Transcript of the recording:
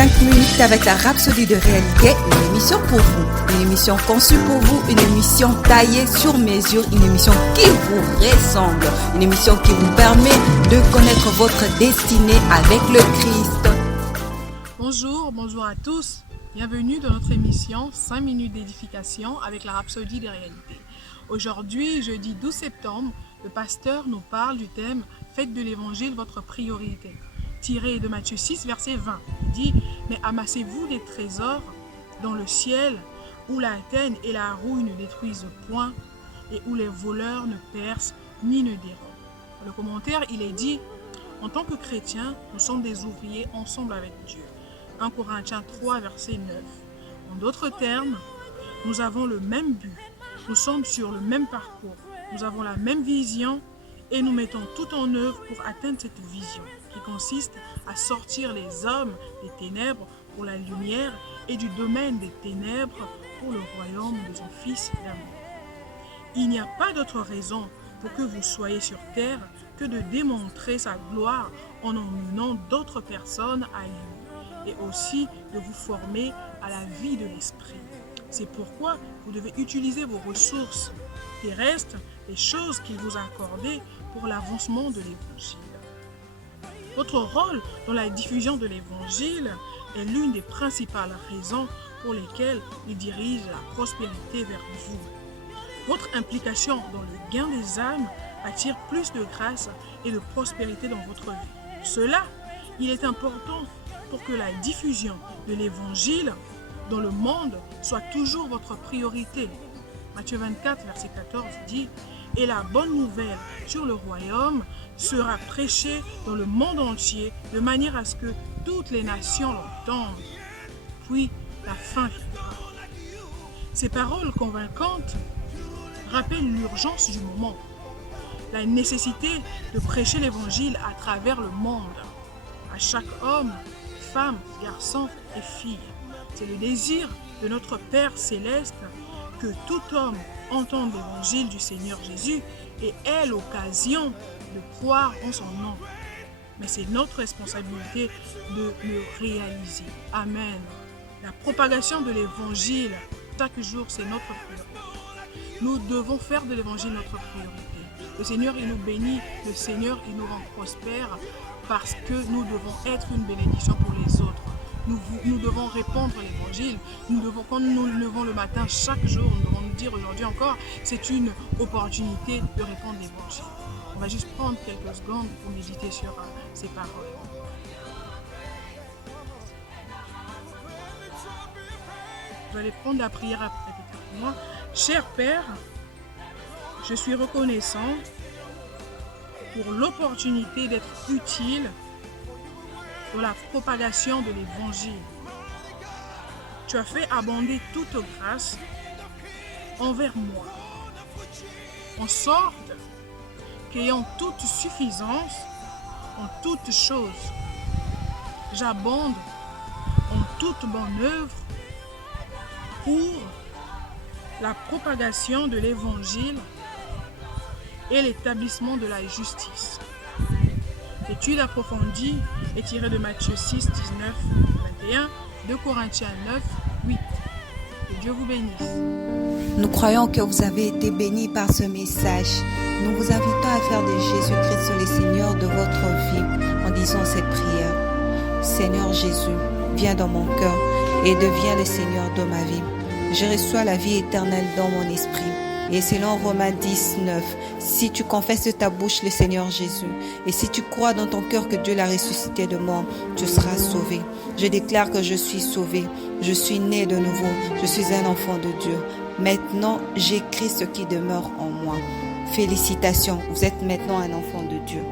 5 minutes avec la Rhapsodie de réalité, une émission pour vous, une émission conçue pour vous, une émission taillée sur mesure, une émission qui vous ressemble, une émission qui vous permet de connaître votre destinée avec le Christ. Bonjour à tous. Bienvenue dans notre émission 5 minutes d'édification avec la Rhapsodie de réalité. Aujourd'hui, jeudi 12 septembre, le pasteur nous parle du thème « Faites de l'évangile votre priorité ». Tiré de Matthieu 6, verset 20. Il dit « Mais amassez-vous des trésors dans le ciel, où la teigne et la rouille ne détruisent point, et où les voleurs ne percent ni ne dérobent. » Dans le commentaire, il est dit « En tant que chrétiens, nous sommes des ouvriers ensemble avec Dieu. » 1 Corinthiens 3, verset 9. En d'autres termes, nous avons le même but, nous sommes sur le même parcours, nous avons la même vision et nous mettons tout en œuvre pour atteindre cette vision qui consiste à sortir les hommes des ténèbres pour la lumière et du domaine des ténèbres pour le royaume de son Fils d'amour. Il n'y a pas d'autre raison pour que vous soyez sur terre que de démontrer sa gloire en emmenant d'autres personnes à lui, et aussi de vous former à la vie de l'esprit. C'est pourquoi vous devez utiliser vos ressources terrestres, les choses qu'il vous a accordées pour l'avancement de l'évangile. Votre rôle dans la diffusion de l'évangile est l'une des principales raisons pour lesquelles il dirige la prospérité vers vous. Votre implication dans le gain des âmes attire plus de grâce et de prospérité dans votre vie. Cela, il est important pour que la diffusion de l'évangile dans le monde soit toujours votre priorité. Matthieu 24, verset 14 dit « Et la bonne nouvelle sur le royaume sera prêchée dans le monde entier de manière à ce que toutes les nations l'entendent. Puis la fin viendra. » Ces paroles convaincantes rappellent l'urgence du moment, la nécessité de prêcher l'évangile à travers le monde, à chaque homme, femme, garçon et fille. C'est le désir de notre Père céleste que tout homme entende l'évangile du Seigneur Jésus et ait l'occasion de croire en son nom. Mais c'est notre responsabilité de le réaliser. Amen. La propagation de l'évangile, chaque jour, c'est notre priorité. Nous devons faire de l'évangile notre priorité. Le Seigneur, il nous bénit. Le Seigneur, il nous rend prospères parce que nous devons être une bénédiction pour les autres. Nous devons répandre l'évangile. Quand nous nous levons le matin, chaque jour, nous devons nous dire aujourd'hui encore, c'est une opportunité de répandre l'évangile. On va juste prendre quelques secondes pour méditer sur ces paroles. Vous allez prendre la prière après moi. Cher Père, je suis reconnaissant pour l'opportunité d'être utile dans la propagation de l'évangile. Tu as fait abonder toute grâce envers moi, en sorte qu'ayant toute suffisance en toutes choses, j'abonde en toute bonne œuvre pour la propagation de l'évangile et l'établissement de la justice. L'étude approfondie est tirée de Matthieu 6, 19, 21, 2 Corinthiens 9, 8. Que Dieu vous bénisse. Nous croyons que vous avez été bénis par ce message. Nous vous invitons à faire de Jésus-Christ le Seigneur de votre vie en disant cette prière. Seigneur Jésus, viens dans mon cœur et deviens le Seigneur de ma vie. Je reçois la vie éternelle dans mon esprit. Et selon Romains 10, 9, si tu confesses de ta bouche le Seigneur Jésus, et si tu crois dans ton cœur que Dieu l'a ressuscité de mort, tu seras sauvé. Je déclare que je suis sauvé, je suis né de nouveau, je suis un enfant de Dieu. Maintenant, j'ai Christ qui demeure en moi. Félicitations, vous êtes maintenant un enfant de Dieu.